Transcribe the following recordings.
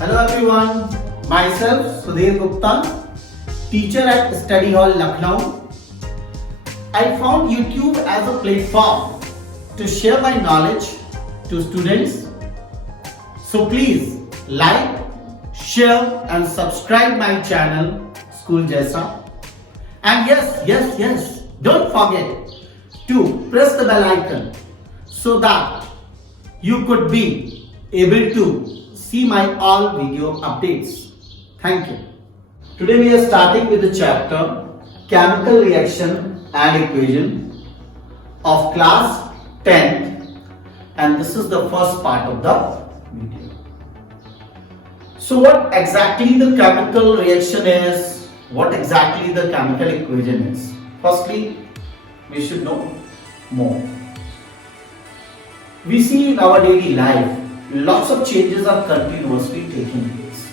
Hello everyone, myself SUDHEER GUPTA, teacher at Study Hall, Lucknow. I found YouTube as a platform to share my knowledge to students. So please like, share and subscribe my channel School Jaisa. And yes, don't forget to press the bell icon so that you could be able to see my all video updates. Thank you. Today we are starting with the chapter Chemical Reaction and Equation of class 10th, and this is the first part of the video. So what exactly the chemical reaction is, what exactly the chemical equation is? Firstly, we should know more. We see in our daily life lots of changes are continuously taking place.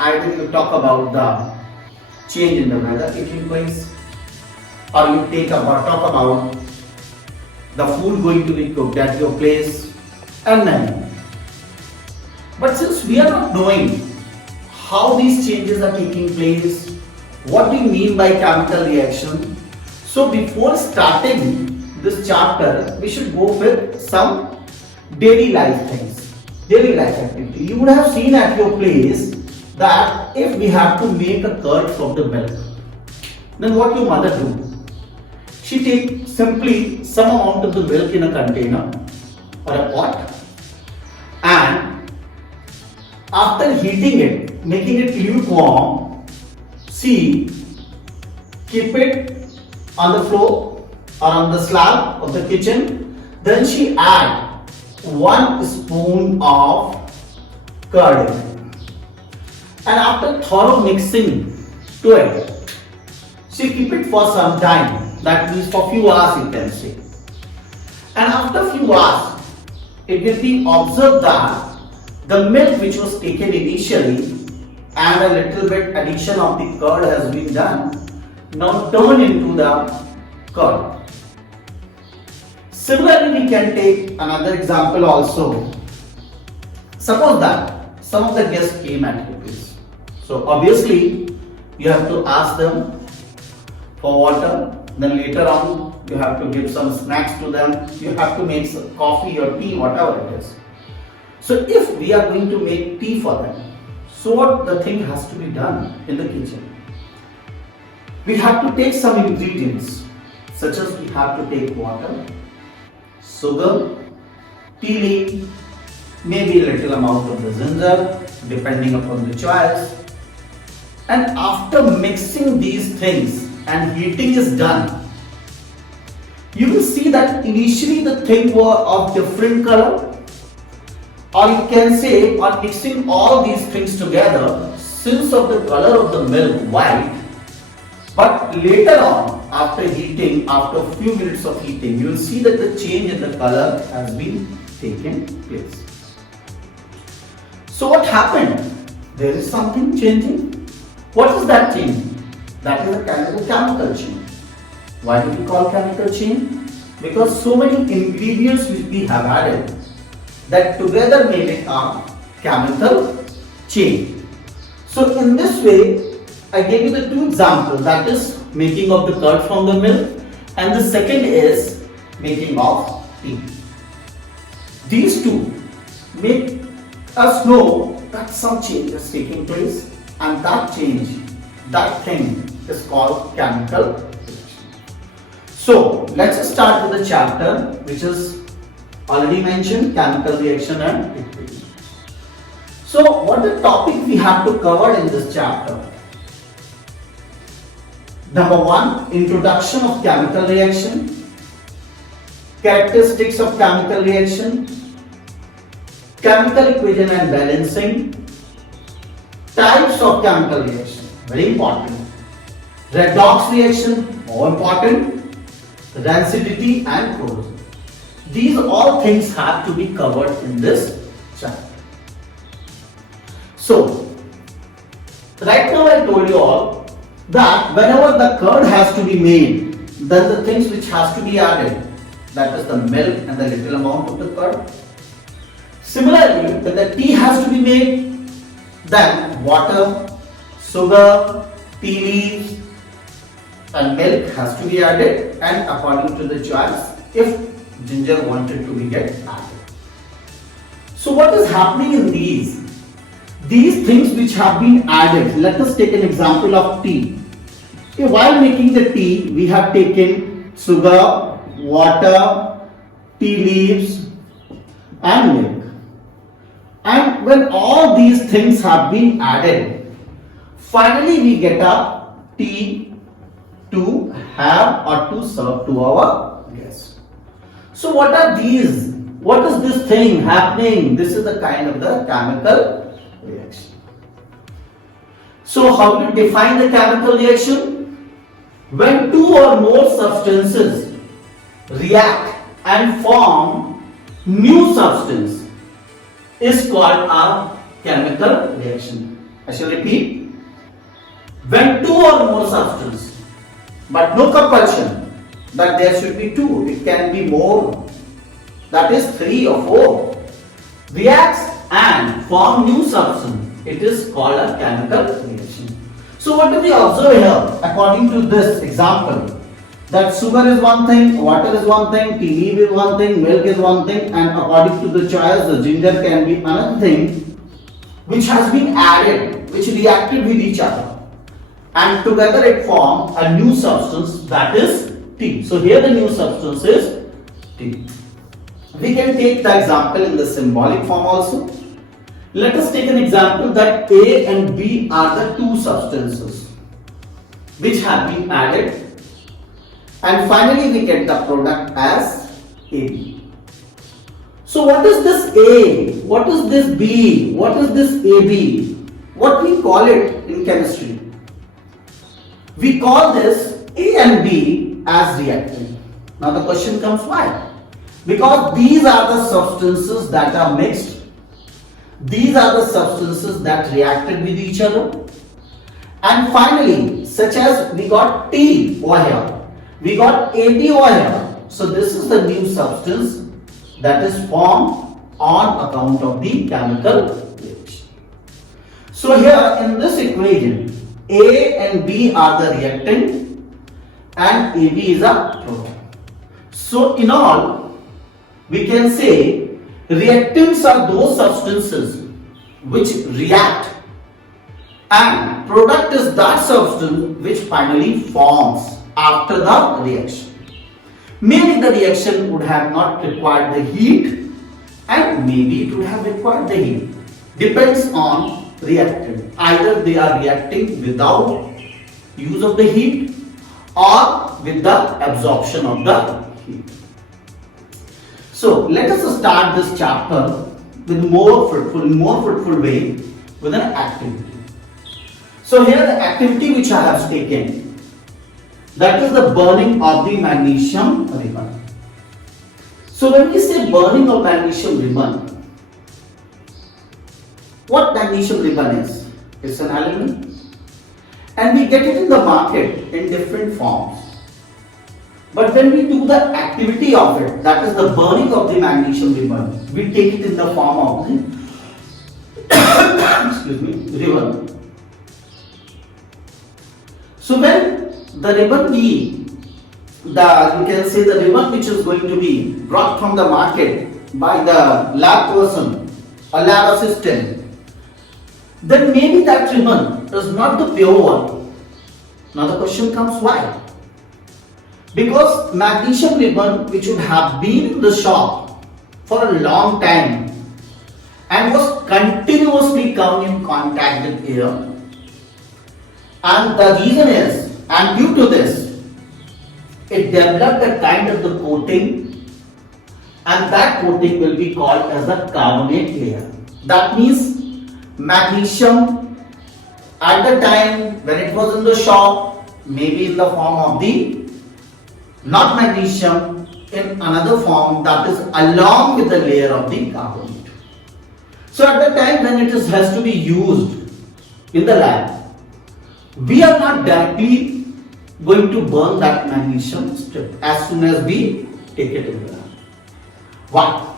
Either you talk about the change in the weather taking place, or you talk about the food going to be cooked at your place, and many more. But since we are not knowing how these changes are taking place, what do you mean by chemical reaction? So before starting this chapter, we should go with some daily life things, daily life activity. You would have seen at your place that if we have to make a curd from the milk, then what your mother do? She takes simply some amount of the milk in a container or a pot, and after heating it, making it lukewarm, she keep it on the floor or on the slab of the kitchen. Then she add 1 spoon of curd in it. And after thorough mixing to it, she keep it for some time. That means for few hours you can say. And after few hours, it will be observed that the milk which was taken initially and a little bit addition of the curd has been done, now turn into the curd. Similarly, we can take another example also. Suppose that some of the guests came at your place. So obviously, you have to ask them for water. Then later on, you have to give some snacks to them. You have to make some coffee or tea, whatever it is. So if we are going to make tea for them, so what the thing has to be done in the kitchen? We have to take some ingredients, such as we have to take water, sugar, tea leaf, maybe a little amount of the ginger, depending upon the choice. And after mixing these things and heating is done, you will see that initially the thing was of different color, or you can say on mixing all these things together, since of the color of the milk white, but later on after heating, after a few minutes of heating, you will see that the change in the color has been taken place. So what happened? There is something changing. What is that change? That is a kind of a chemical change. Why do we call chemical change? Because so many ingredients which we have added that together make a chemical change. So in this way, I gave you the two examples, that is making of the curd from the milk, and the second is making of tea. These two make us know that some change is taking place, and that change, that thing is called chemical reaction. So let's start with the chapter which is already mentioned, chemical reaction and equation. So what the topic we have to cover in this chapter? Number 1, introduction of chemical reaction, characteristics of chemical reaction, chemical equation and balancing, types of chemical reaction, very important, redox reaction, more important, rancidity and corrosion. These all things have to be covered in this chapter. So, right now I told you all that whenever the curd has to be made, then the things which has to be added, that is the milk and the little amount of the curd. Similarly, when the tea has to be made, Then water, sugar, tea leaves and milk has to be added, and according to the choice, if ginger wanted to be get added. So what is happening in these things which have been added? Let us take an example of tea. Okay, while making the tea, we have taken sugar, water, tea leaves and milk. And when all these things have been added, finally we get a tea to have or to serve to our guests. So what are these? What is this thing happening? This is the kind of the chemical reaction. So how to define the chemical reaction? When two or more substances react and form new substance is called a chemical reaction. I shall repeat. When two or more substances, but no compulsion that there should be two, it can be more, that is 3 or 4, reacts and form new substance, it is called a chemical reaction. So what do we observe here? According to this example, that sugar is one thing, water is one thing, tea leaf is one thing, milk is one thing, and according to the choice, the ginger can be another thing which has been added, which reacted with each other, and together it formed a new substance, that is tea. So here the new substance is tea. We can take the example in the symbolic form also. Let us take an example that A and B are the two substances which have been added, and finally we get the product as AB. So what is this A? What is this B? What is this AB? What we call it in chemistry? We call this A and B as reactant. Now the question comes why? Because these are the substances that are mixed. These are the substances that reacted with each other. And finally, such as we got T over here, we got AB over here. So this is the new substance that is formed on account of the chemical reaction. So here in this equation, A and B are the reactant and AB is a product. So in all, we can say reactants are those substances which react, and product is that substance which finally forms after the reaction. Maybe the reaction would have not required the heat, and maybe it would have required the heat. Depends on reactant. Either they are reacting without use of the heat or with the absorption of the heat. So let us start this chapter with more fruitful way with an activity. So here the activity which I have taken, that is the burning of the magnesium ribbon. So when we say burning of magnesium ribbon, what magnesium ribbon is? It's an element, and we get it in the market in different forms. But when we do the activity of it, that is the burning of the magnesium ribbon, we take it in the form of the ribbon. So when the ribbon you can say the ribbon which is going to be brought from the market by the lab person, a lab assistant, then maybe that ribbon is not the pure one. Now the question comes why? Because magnesium ribbon which would have been in the shop for a long time and was continuously coming in contact with air, and the reason is, and due to this, it developed a kind of the coating, and that coating will be called as the carbonate layer. That means magnesium at the time when it was in the shop, maybe in the form of the not magnesium, in another form, that is along with the layer of the carbonate. So at the time when it has to be used in the lab, we are not directly going to burn that magnesium strip as soon as we take it in the lab. Why?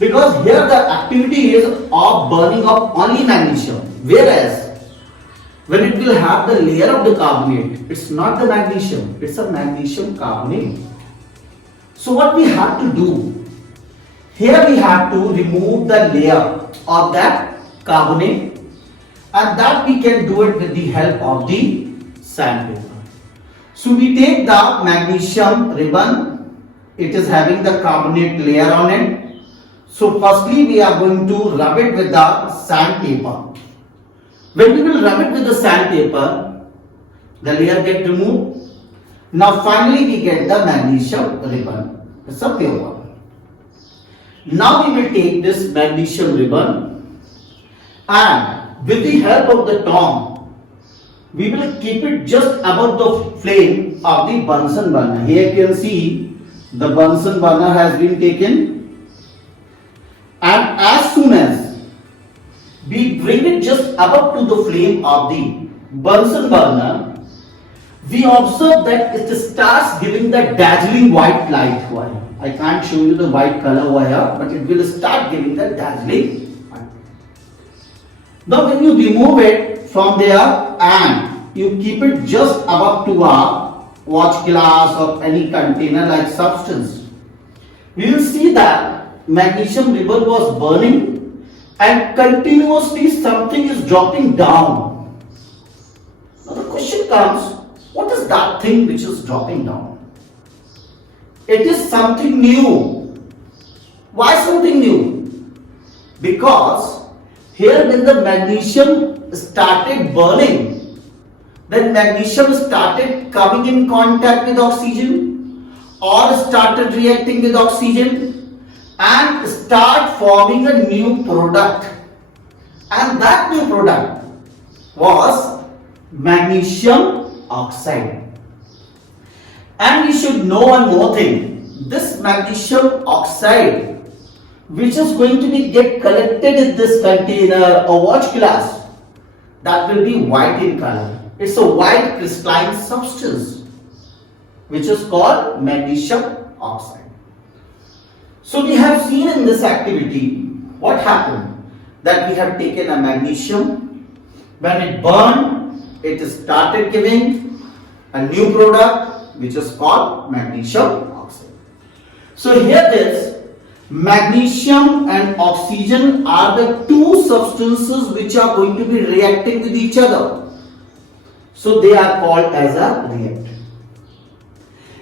Because here the activity is of burning of only magnesium, whereas when it will have the layer of the carbonate, it's not the magnesium, it's a magnesium carbonate. So what we have to do, here we have to remove the layer of that carbonate, and that we can do it with the help of the sandpaper. So we take the magnesium ribbon, it is having the carbonate layer on it. So firstly we are going to rub it with the sandpaper. When we will rub it with the sandpaper, the layer get removed. Now finally we get the magnesium ribbon. It's a pure one. Now we will take this magnesium ribbon and with the help of the tongue, we will keep it just above the flame of the Bunsen burner. Here you can see the Bunsen burner has been taken, and as soon as we bring it just above to the flame of the Bunsen burner, we observe that it starts giving the dazzling white light over here. I can't show you the white color over here, but it will start giving the dazzling white. Now when you remove it from there and you keep it just above to a watch glass or any container like substance, we will see that magnesium ribbon was burning and continuously something is dropping down. Now the question comes, what is that thing which is dropping down? It is something new. Why something new? Because here when the magnesium started burning, then magnesium started coming in contact with oxygen or started reacting with oxygen and start forming a new product, and that new product was magnesium oxide. And you should know one more thing, this magnesium oxide which is going to be get collected in this container or watch glass, that will be white in color. It's a white crystalline substance which is called magnesium oxide. So we have seen in this activity what happened, that we have taken a magnesium, when it burned it started giving a new product which is called magnesium oxide. So here this magnesium and oxygen are the two substances which are going to be reacting with each other. So they are called as a reactant.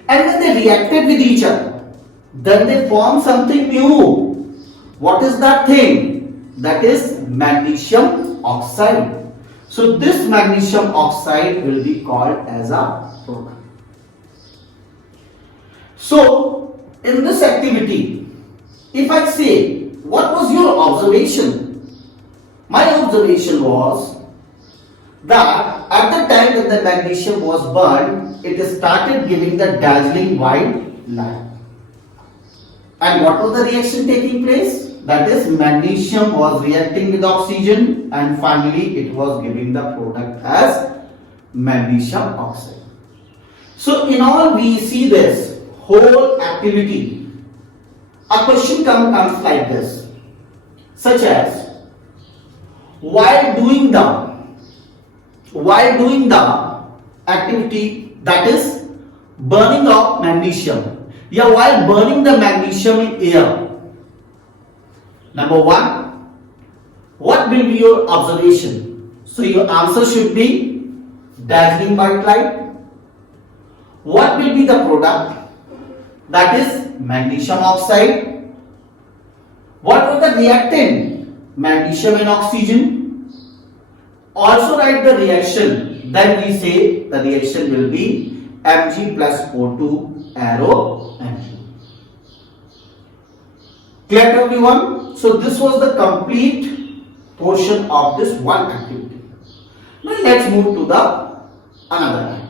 And when they reacted with each other, then they form something new. What is that thing? That is magnesium oxide. So this magnesium oxide will be called as a product. So in this activity, if I say, what was your observation? My observation was that at the time when the magnesium was burned, it started giving the dazzling white light. And what was the reaction taking place? That is, magnesium was reacting with oxygen and finally it was giving the product as magnesium oxide. So in all we see this whole activity. A question comes like this, such as, while doing the activity, that is burning of magnesium, while burning the magnesium in air, number one, what will be your observation? So your answer should be dazzling white light. What will be the product? That is magnesium oxide. What was the reactant? Magnesium and oxygen. Also write the reaction. Then we say the reaction will be Mg plus O2 arrow Mg. Clear to everyone? So this was the complete portion of this one activity. Now let's move to the another activity.